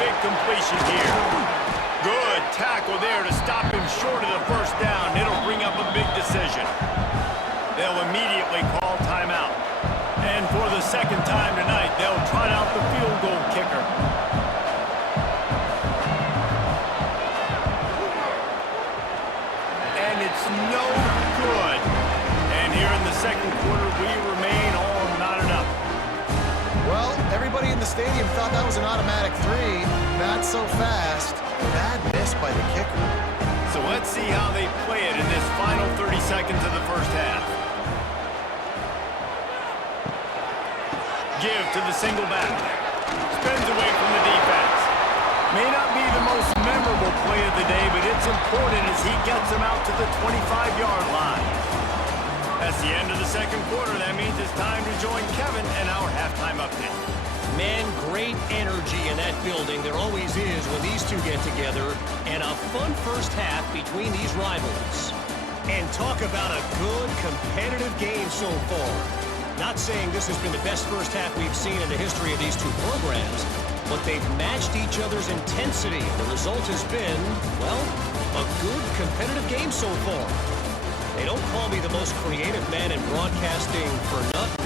big completion here. Good tackle there to stop him short of the first down. It'll bring up a big decision. They'll immediately call timeout. And for the second time tonight, they'll trot out the field goal kicker. And it's no good. And here in the second quarter, we remain all knotted up. Well, everybody in the stadium thought that was an automatic 3. Not so fast. Bad miss by the kicker. So let's see how they play it in this final 30 seconds of the first half. Give to the single back. Spins away from the defense. May not be the most memorable play of the day, but it's important as he gets them out to the 25-yard line. That's the end of the second quarter. That means it's time to join Kevin and our halftime update. Man, great energy in that building. There always is when these two get together. And a fun first half between these rivals. And talk about a good competitive game so far. Not saying this has been the best first half we've seen in the history of these two programs, but they've matched each other's intensity. The result has been, well, a good competitive game so far. They don't call me the most creative man in broadcasting for nothing.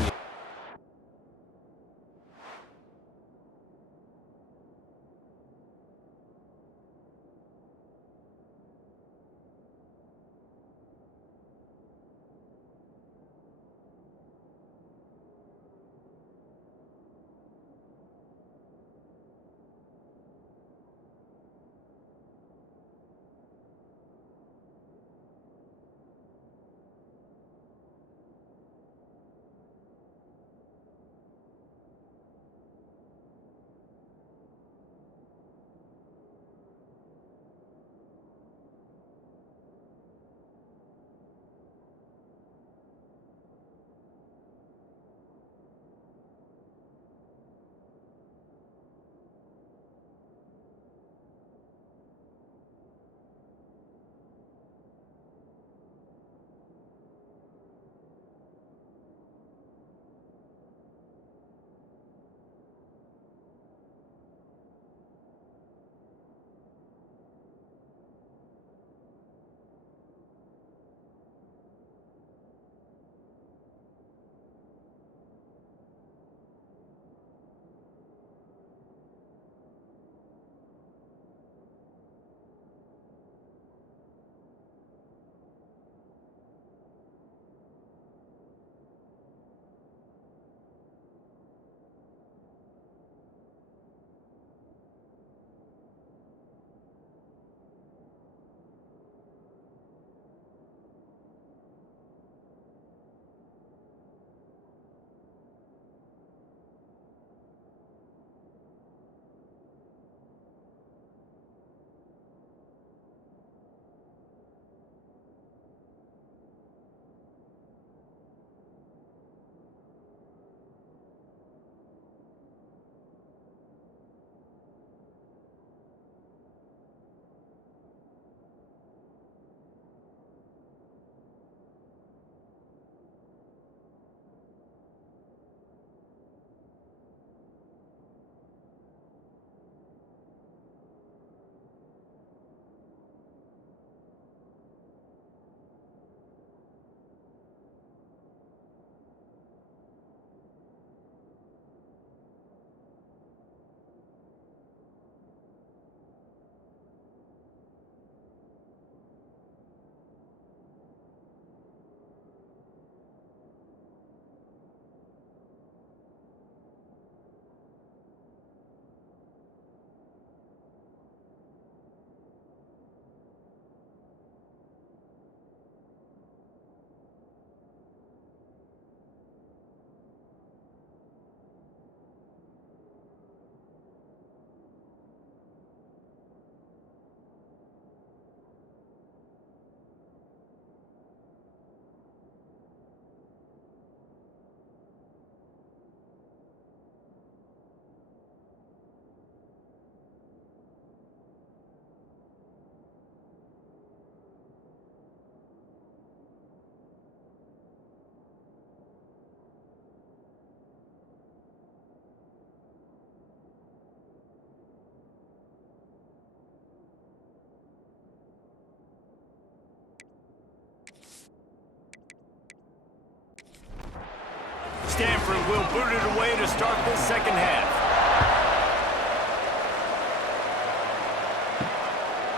Stanford will boot it away to start this second half.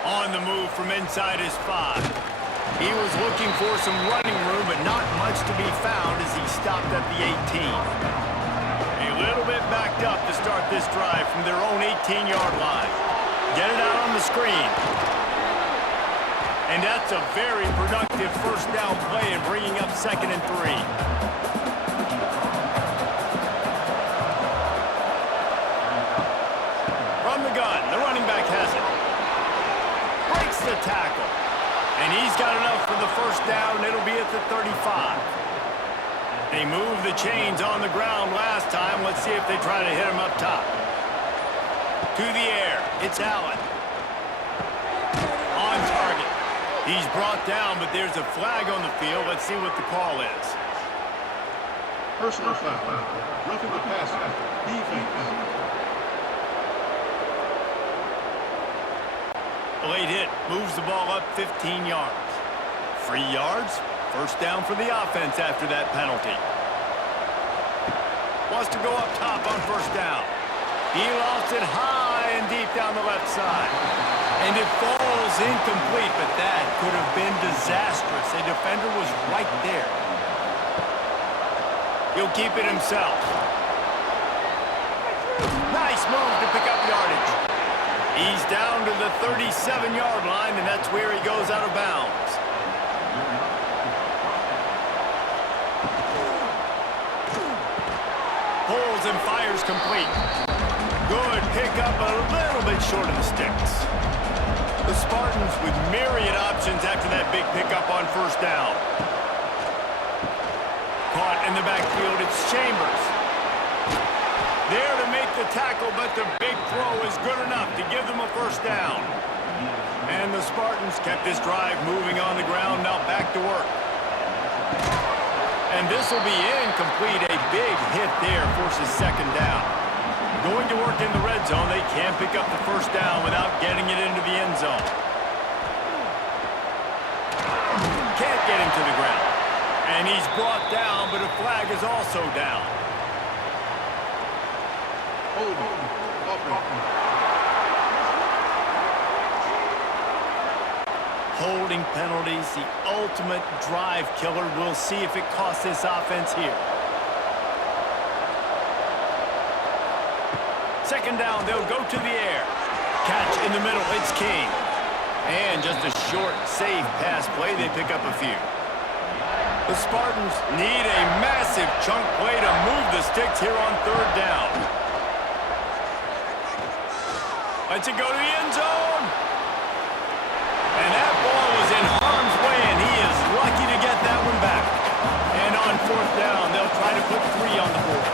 On the move from inside his 5. He was looking for some running room, but not much to be found as he stopped at the 18. A little bit backed up to start this drive from their own 18-yard line. Get it out on the screen. And that's a very productive first down play in bringing up 2nd and 3. From the gun, the running back has it. Breaks the tackle. And he's got enough for the first down. It'll be at the 35. They moved the chains on the ground last time. Let's see if they try to hit him up top. To the air. It's Allen. On target. He's brought down, but there's a flag on the field. Let's see what the call is. Personal foul. Roughing the passer. Defense. Late hit. Moves the ball up 15 yards. 3 yards. First down for the offense after that penalty. Wants to go up top on first down. He lost it high and deep down the left side. And it falls incomplete, but that could have been disastrous. A defender was right there. He'll keep it himself. Nice move to pick up yardage. He's down to the 37-yard line, and that's where he goes out of bounds. Pulls and fires complete. Good pickup, a little bit short of the sticks. The Spartans with myriad options after that big pickup on first down. Caught in the backfield, it's Chambers. There to make the tackle, but the big throw is good enough to give them a first down. And the Spartans kept this drive moving on the ground, now back to work. And this will be incomplete. A big hit there forces second down. Going to work in the red zone, they can't pick up the first down without getting it into the end zone. Can't get him to the ground. And he's brought down, but a flag is also down. Holding penalties, the ultimate drive killer. We'll see if it costs this offense here. Second down, they'll go to the air. Catch in the middle, it's King. And just a short, safe pass play, they pick up a few. The Spartans need a massive chunk play to move the sticks here on third down. Lets it go to the end zone. And that ball was in harm's way, and he is lucky to get that one back. And on fourth down, they'll try to put 3 on the board.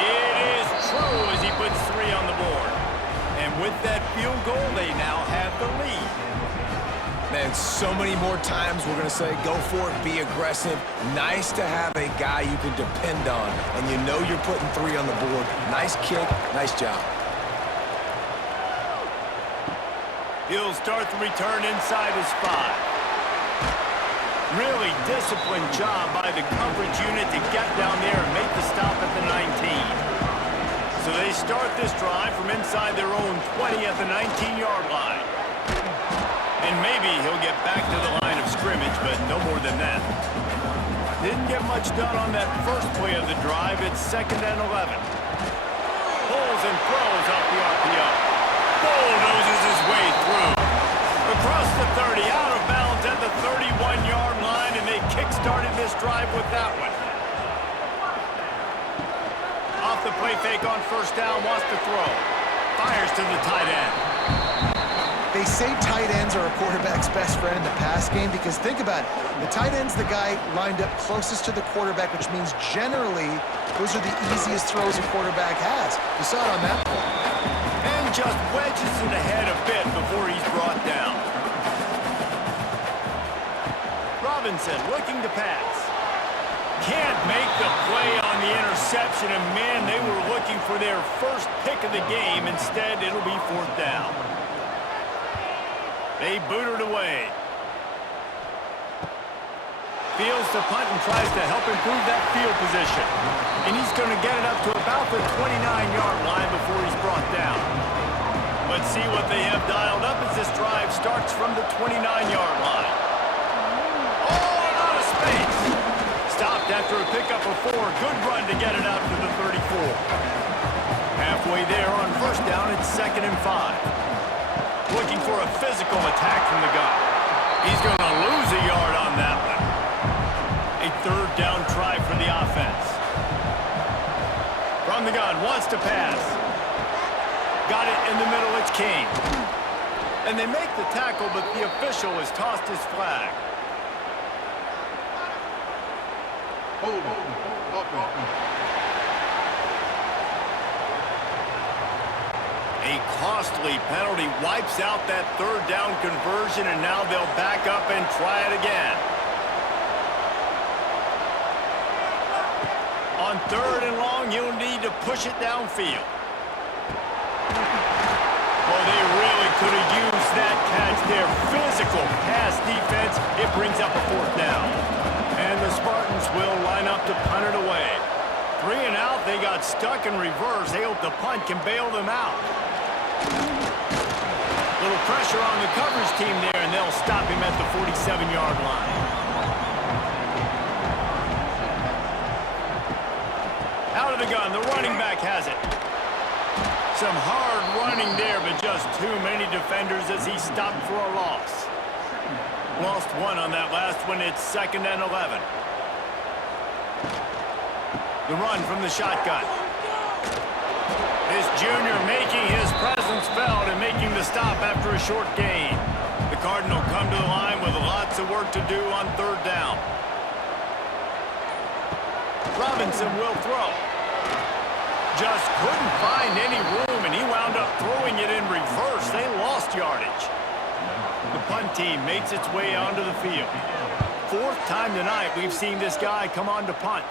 It is true as he puts 3 on the board. And with that field goal, they now have the lead. Man, so many more times we're going to say, go for it, be aggressive. Nice to have a guy you can depend on, and you know you're putting 3 on the board. Nice kick, nice job. He'll start the return inside his 5. Really disciplined job by the coverage unit to get down there and make the stop at the 19. So they start this drive from inside their own 20 at the 19-yard line. And maybe he'll get back to the line of scrimmage, but no more than that. Didn't get much done on that first play of the drive. It's 2nd and 11. Pulls and throws off the RPO. Bulldozes his way through. Across the 30, out of bounds at the 31-yard line, and they kick-started this drive with that one. Off the play fake on first down, wants to throw. Fires to the tight end. They say tight ends are a quarterback's best friend in the pass game because think about it. The tight end's the guy lined up closest to the quarterback, which means generally those are the easiest throws a quarterback has. You saw it on that play. And just wedges it ahead a bit before he's brought down. Robinson looking to pass. Can't make the play on the interception, and man, they were looking for their first pick of the game. Instead, it'll be 4th down. They boot it away. fields to punt and tries to help improve that field position. And he's going to get it up to about the 29-yard line before he's brought down. Let's see what they have dialed up as this drive starts from the 29-yard line. Oh, a lot of space. Stopped after a pickup of 4. Good run to get it out to the 34. Halfway there on first down, it's 2nd and 5. Looking for a physical attack from the gun. He's going to lose a yard on that one. A 3rd down try for the offense. From the gun, wants to pass. Got it in the middle, it's King. And they make the tackle, but the official has tossed his flag. A costly penalty wipes out that 3rd down conversion, and now they'll back up and try it again. On 3rd and long, you'll need to push it downfield. Well, they really could have used that catch there. Physical pass defense. It brings up a 4th down. And the Spartans will line up to punt it away. 3 and out, they got stuck in reverse. They hope the punt can bail them out. Little pressure on the coverage team there, and they'll stop him at the 47-yard line. Out of the gun, the running back has it. Some hard running there, but just too many defenders as he stopped for a loss. Lost 1 on that last one. It's 2nd and 11. The run from the shotgun. This junior making his presence felt and making the stop after a short gain. The Cardinal come to the line with lots of work to do on 3rd down. Robinson will throw. Just couldn't find any room, and he wound up throwing it in reverse. They lost yardage. The punt team makes its way onto the field. 4th time tonight we've seen this guy come on to punt.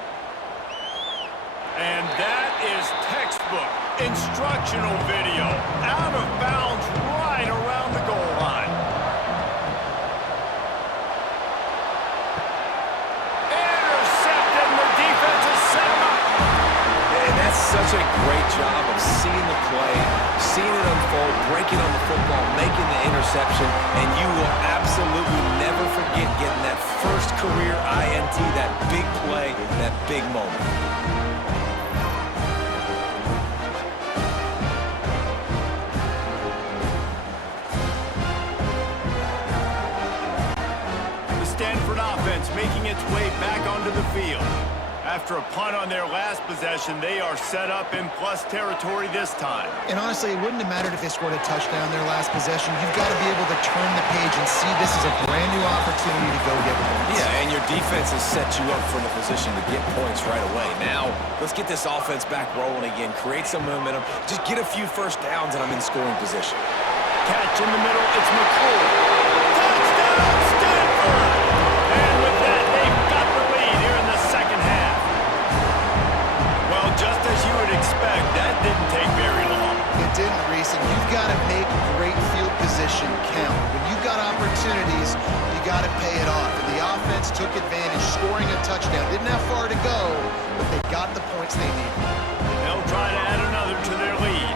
And that is textbook instructional video. Out of bounds right around the goal line. Intercepted, and the defense has set him up. And that's such a great job of seeing the play, seeing it unfold, breaking on the football, making the interception, and you will absolutely never forget getting that first career INT, that big play, that big moment. The Stanford offense making its way back onto the field. After a punt on their last possession, they are set up in plus territory this time. And honestly, it wouldn't have mattered if they scored a touchdown their last possession. You've got to be able to turn the page and see this is a brand new opportunity to go get points. Yeah, and your defense has set you up for the position to get points right away. Now, let's get this offense back rolling again, create some momentum, just get a few first downs, and I'm in scoring position. Catch in the middle, it's McCool. Touchdown, Stanford! And with that, they've got the lead here in the second half. Well, just as you would expect, that didn't take very long. It didn't, Reese, and you've got to make great field position count. When you've got opportunities, you got to pay it off. And the offense took advantage, scoring a touchdown. Didn't have far to go, but they got the points they needed. They'll try to add another to their lead.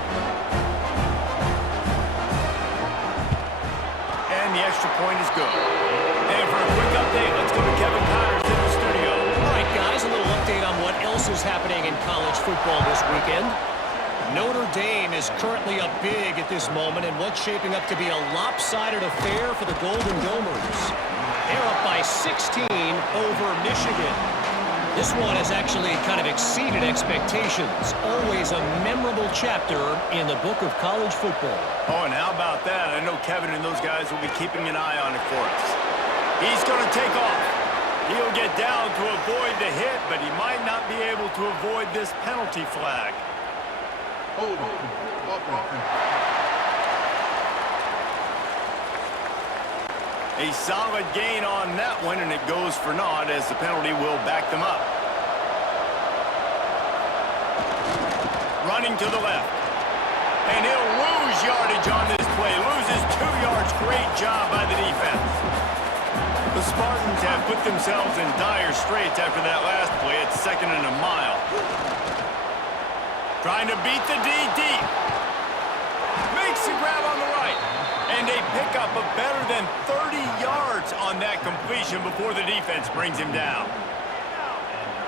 And the extra point is good. And for a quick update, let's go to Kevin Connors in the studio. All right, guys, a little update on what else is happening in college football this weekend. Notre Dame is currently up big at this moment in what's shaping up to be a lopsided affair for the Golden Domers. They're up by 16 over Michigan. This one has actually kind of exceeded expectations. Always a memorable chapter in the book of college football. Oh, and how about that? I know Kevin and those guys will be keeping an eye on it for us. He's going to take off. He'll get down to avoid the hit, but he might not be able to avoid this penalty flag. A solid gain on that one, and it goes for naught as the penalty will back them up. Running to the left. And he'll lose yardage on this play. Loses 2 yards. Great job by the defense. The Spartans have put themselves in dire straits after that last play at 2nd and a mile. Trying to beat the D deep. Makes the grab on the right. And a pickup of better than 30 yards on that completion before the defense brings him down.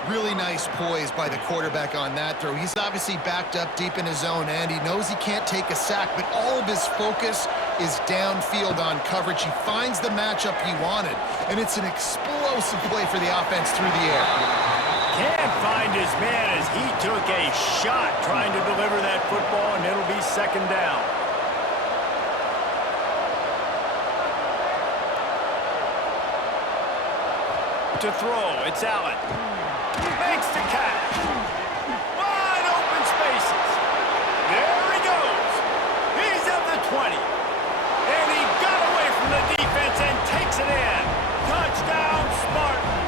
Really nice poise by the quarterback on that throw. He's obviously backed up deep in his own end. He knows he can't take a sack, but all of his focus is downfield on coverage. He finds the matchup he wanted, and it's an explosive play for the offense through the air. Can't find his man as he took a shot trying to deliver that football, and it'll be 2nd down. To throw, it's Allen. Makes the catch. Wide open spaces. There he goes. He's at the 20. And he got away from the defense and takes it in. Touchdown, Spartans.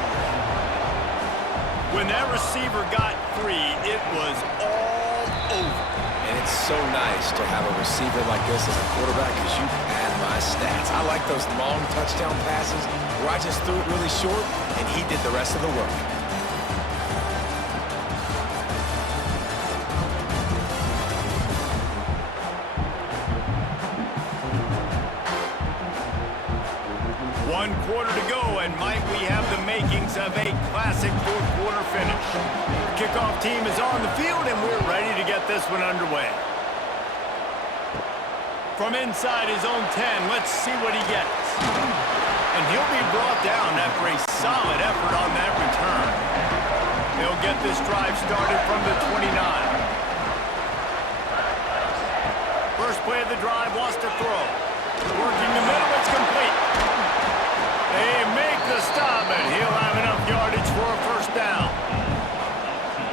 When that receiver got free, it was all over. And it's so nice to have a receiver like this as a quarterback because you pad my stats. I like those long touchdown passes where I just threw it really short and he did the rest of the work. One quarter to go, and might we have the makings of a classic fourth-quarter finish. Kickoff team is on the field, and we're ready to get this one underway. From inside his own 10, let's see what he gets. And he'll be brought down after a solid effort on that return. They'll get this drive started from the 29. First play of the drive, wants to throw. Working the middle, it's complete. They make the stop, and he'll have enough yardage for a 1st down.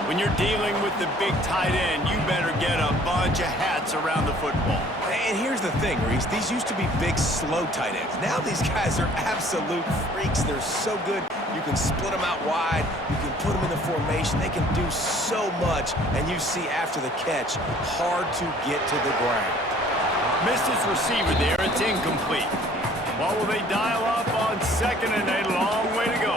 When you're dealing with the big tight end, you better get a bunch of hats around the football. And here's the thing, Reese. These used to be big, slow tight ends. Now these guys are absolute freaks. They're so good. You can split them out wide. You can put them in the formation. They can do so much. And you see after the catch, hard to get to the ground. Missed his receiver there. It's incomplete. What will they dial up on 2nd and a long way to go?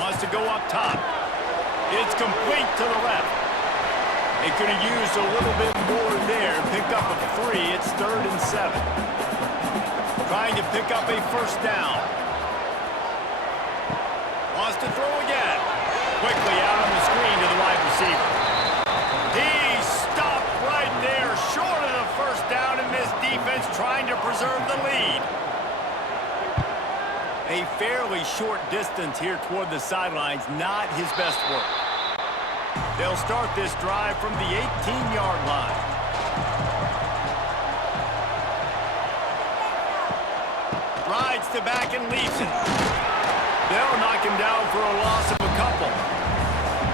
Wants to go up top. It's complete to the left. They could have used a little bit more there. Picked up a 3. It's 3rd and 7. Trying to pick up a 1st down. Wants to throw again. Quickly out on the screen to the wide receiver. He stopped right there, short of the 1st down, and this defense trying to preserve the lead. A fairly short distance here toward the sidelines, not his best work. They'll start this drive from the 18-yard line. Rides to back and leaves it. They'll knock him down for a loss of a couple.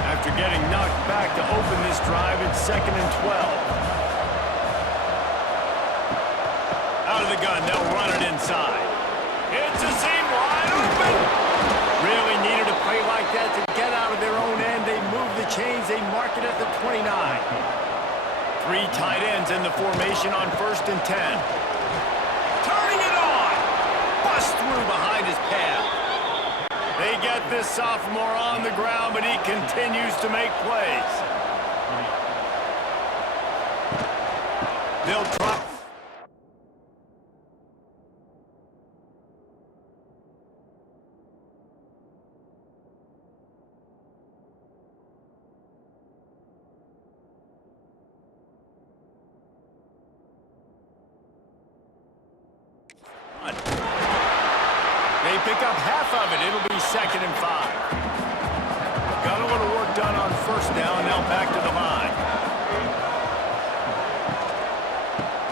After getting knocked back to open this drive, it's 2nd and 12. Out of the gun, they'll run it inside. It's a seam wide open. Really needed a play like that to get out of their own end. They move the chains. They mark it at the 29. 3 tight ends in the formation on 1st and 10. Turning it on. Bust through behind his path. They get this sophomore on the ground, but he continues to make plays. They'll try. They pick up half of it. It'll be 2nd and 5. Got a little work done on 1st down. Now back to the line.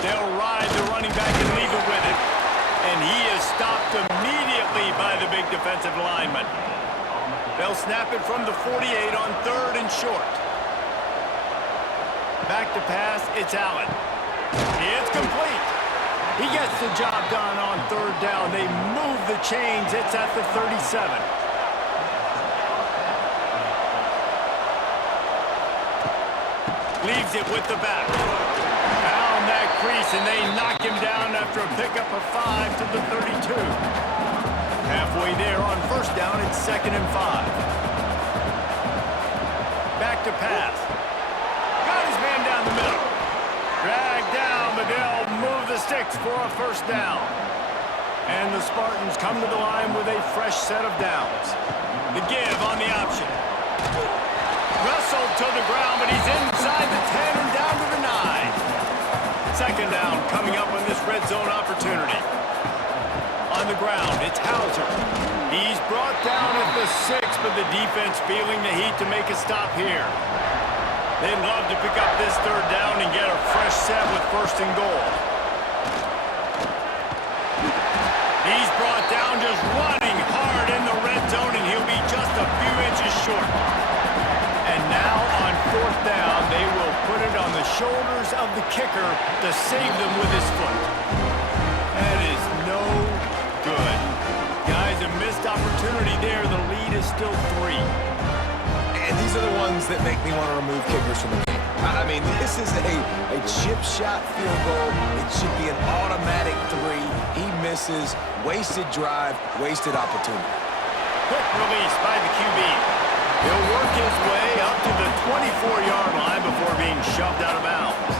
They'll ride the running back and leave it with it. And he is stopped immediately by the big defensive lineman. They'll snap it from the 48 on 3rd and short. Back to pass. It's Allen. It's complete. He gets the job done on 3rd down. They move the chains. It's at the 37. Leaves it with the back. Now that crease, and they knock him down after a pickup of 5 to the 32. Halfway there on first down, it's 2nd and 5. Back to pass. Got his man down the middle. Dragged down, but they'll move the sticks for a first down. And the Spartans come to the line with a fresh set of downs. The give on the option. Wrestled to the ground, but he's inside the 10 and down to the 9. 2nd down coming up on this red zone opportunity. On the ground, it's Hauser. He's brought down at the 6, but the defense feeling the heat to make a stop here. They'd love to pick up this 3rd down and get a fresh set with 1st and goal. He's brought down just running hard in the red zone, and he'll be just a few inches short. And now on 4th down, they will put it on the shoulders of the kicker to save them with his foot. That is no good. Guys, a missed opportunity there. The lead is still 3. And these are the ones that make me want to remove kickers from the game. I mean, this is a chip shot field goal. It should be an automatic 3. He misses. Wasted drive, wasted opportunity. Quick release by the QB. He'll work his way up to the 24-yard line before being shoved out of bounds.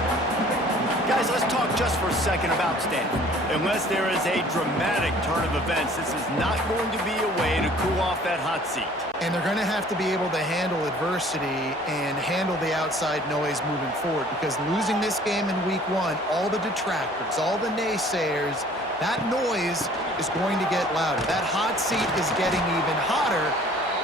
Guys, let's talk just for a second about Stanford. Unless there is a dramatic turn of events, this is not going to be a way to cool off that hot seat. And they're going to have to be able to handle adversity and handle the outside noise moving forward, because losing this game in week 1, all the detractors, all the naysayers, that noise is going to get louder. That hot seat is getting even hotter.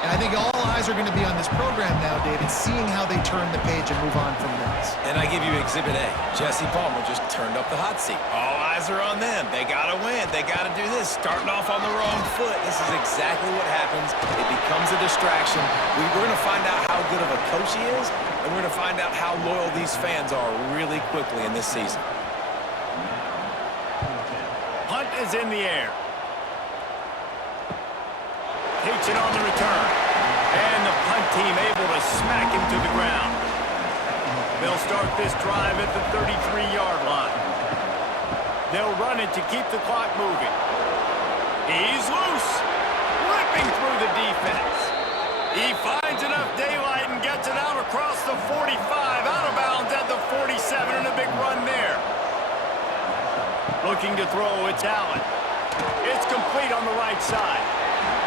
And I think all eyes are going to be on this program now, David, seeing how they turn the page and move on from this. And I give you Exhibit A. Jesse Palmer just turned up the hot seat. All eyes are on them. They got to win. They got to do this. Starting off on the wrong foot. This is exactly what happens. It becomes a distraction. We're going to find out how good of a coach he is, and we're going to find out how loyal these fans are really quickly in this season. Hunt is in the air. Takes it on the return. And the punt team able to smack him to the ground. They'll start this drive at the 33-yard line. They'll run it to keep the clock moving. He's loose. Ripping through the defense. He finds enough daylight and gets it out across the 45. Out of bounds at the 47, and a big run there. Looking to throw, it's Allen. It's complete on the right side.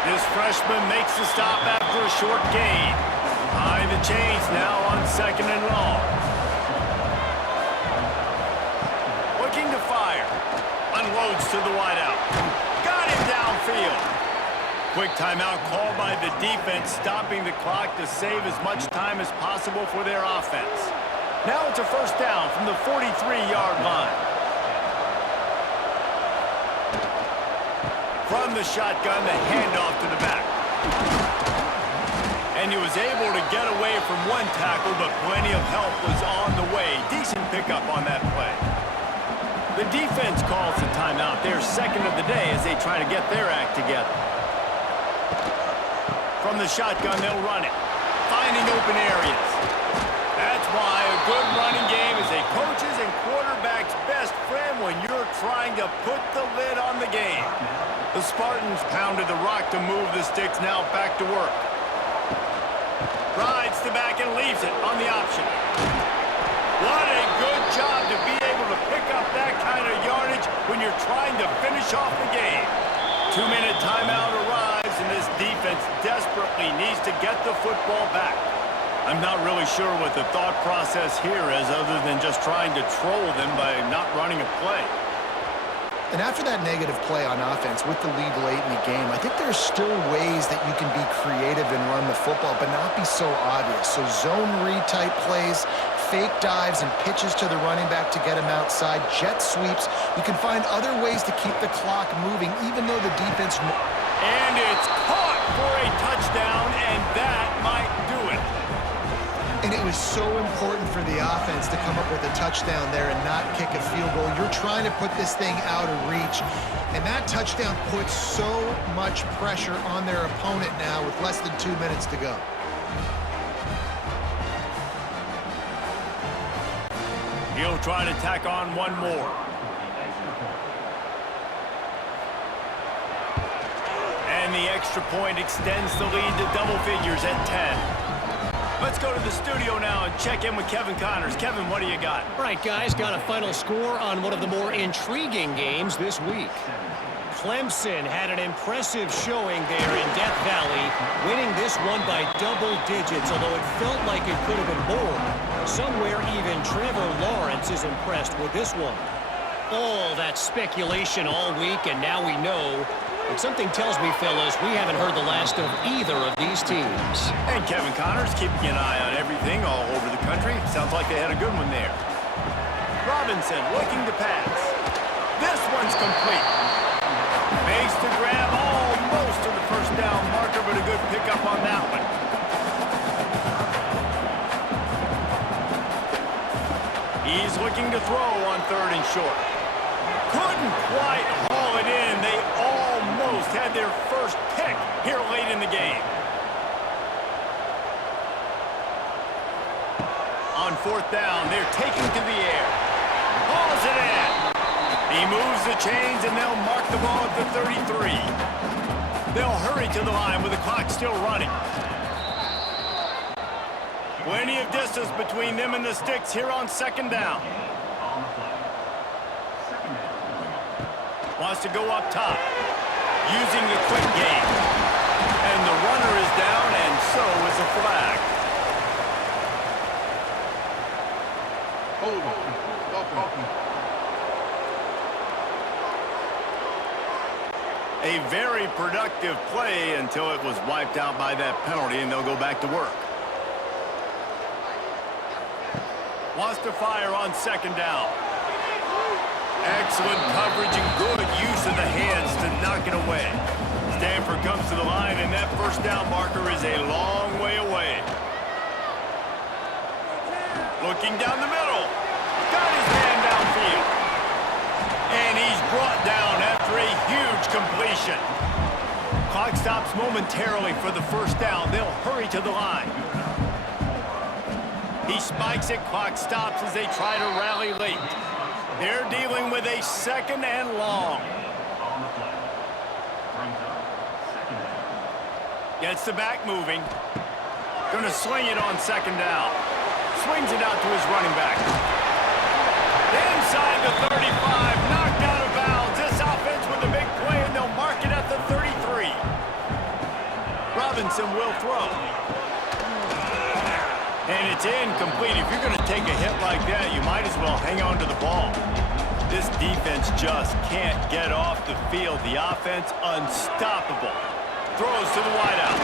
This freshman makes the stop after a short gain. Behind the chains now on 2nd and long. Looking to fire. Unloads to the wideout. Got him downfield. Quick timeout called by the defense, stopping the clock to save as much time as possible for their offense. Now it's a first down from the 43-yard line. From the shotgun, the handoff to the back. And he was able to get away from one tackle, but plenty of help was on the way. Decent pickup on that play. The defense calls the timeout. They're 2nd of the day as they try to get their act together. From the shotgun, they'll run it, finding open areas. That's why a good running game is a coach's and quarterback's best friend when you're trying to put the lid on the game. The Spartans pounded the rock to move the sticks, now back to work. Rides the back and leaves it on the option. What a good job to be able to pick up that kind of yardage when you're trying to finish off the game. 2-minute timeout arrives, and this defense desperately needs to get the football back. I'm not really sure what the thought process here is, other than just trying to troll them by not running a play. And after that negative play on offense with the lead late in the game, I think there's still ways that you can be creative and run the football, but not be so obvious. So zone read type plays, fake dives and pitches to the running back to get him outside, jet sweeps. You can find other ways to keep the clock moving, even though the defense... And it's caught for a touchdown, and that might do it. And it was so important for the offense to come up with a touchdown there and not kick a field goal. You're trying to put this thing out of reach, and that touchdown puts so much pressure on their opponent now with less than 2 minutes to go. He'll try to tack on one more. And the extra point extends the lead to double figures at 10. Let's go to the studio now and check in with Kevin Connors. Kevin, what do you got? All right, guys, got a final score on one of the more intriguing games this week. Clemson had an impressive showing there in Death Valley, winning this one by double digits, although it felt like it could have been more. Somewhere even Trevor Lawrence is impressed with this one. All that speculation all week, and now we know. But something tells me, fellas, we haven't heard the last of either of these teams. And Kevin Connors keeping an eye on everything all over the country. Sounds like they had a good one there. Robinson looking to pass. This one's complete. Makes the grab almost to the first down marker, but a good pickup on that one. He's looking to throw on 3rd and short. Couldn't quite haul it in. They almost had their first pick here late in the game. On 4th down, they're taking to the air. Hauls it in. He moves the chains, and they'll mark the ball at the 33. They'll hurry to the line with the clock still running. Plenty of distance between them and the sticks here on 2nd down. Wants to go up top, using the quick game. And the runner is down, and so is a flag. Hold on. A very productive play until it was wiped out by that penalty, and they'll go back to work. Wants to fire on 2nd down. Excellent coverage and good use of the hands to knock it away. Stanford comes to the line, and that 1st down marker is a long way away. Looking down the middle. Got his man downfield. And he's brought down after a huge completion. Clock stops momentarily for the 1st down. They'll hurry to the line. He spikes it. Clock stops as they try to rally late. They're dealing with a 2nd and long. Gets the back moving. Gonna swing it on 2nd down. Swings it out to his running back. Inside the 35, knocked out of bounds. This offense with a big play, and they'll mark it at the 33. Robinson will throw. And it's incomplete. If you're going to take a hit like that, you might as well hang on to the ball. This defense just can't get off the field. The offense unstoppable. Throws to the wideout.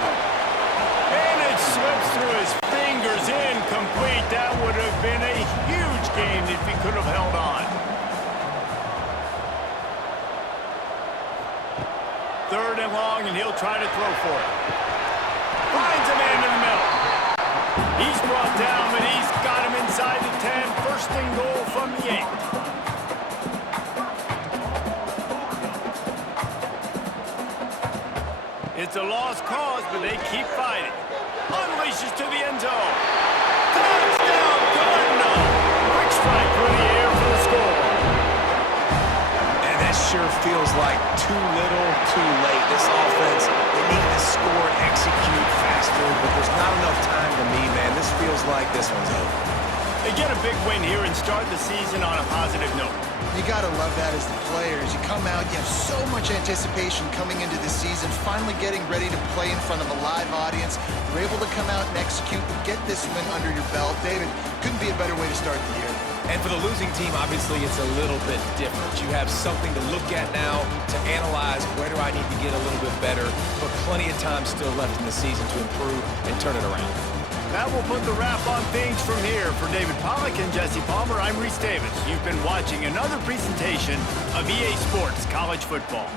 And it slips through his fingers, incomplete. That would have been a huge game if he could have held on. 3rd and long, and he'll try to throw for it. Finds a man in the middle. He's brought down, but he's got him inside the 10. 1st and goal from the 8. It's a lost cause, but they keep fighting. Unleashes to the end zone. Touchdown, Cardinal! Quick strike through the air for the score. And that sure feels like too little, too late. This offense, they need to score and execute faster, but there's not enough time to me, man. This feels like this one's over. They get a big win here and start the season on a positive note. You got to love that as the players. You come out, you have so much anticipation coming into the season, finally getting ready to play in front of a live audience. You're able to come out and execute and get this win under your belt. David, couldn't be a better way to start the year. And for the losing team, obviously, it's a little bit different. You have something to look at now to analyze where do I need to get a little bit better, but plenty of time still left in the season to improve and turn it around. That will put the wrap on things from here. For David Pollack and Jesse Palmer, I'm Reese Davis. You've been watching another presentation of EA Sports College Football.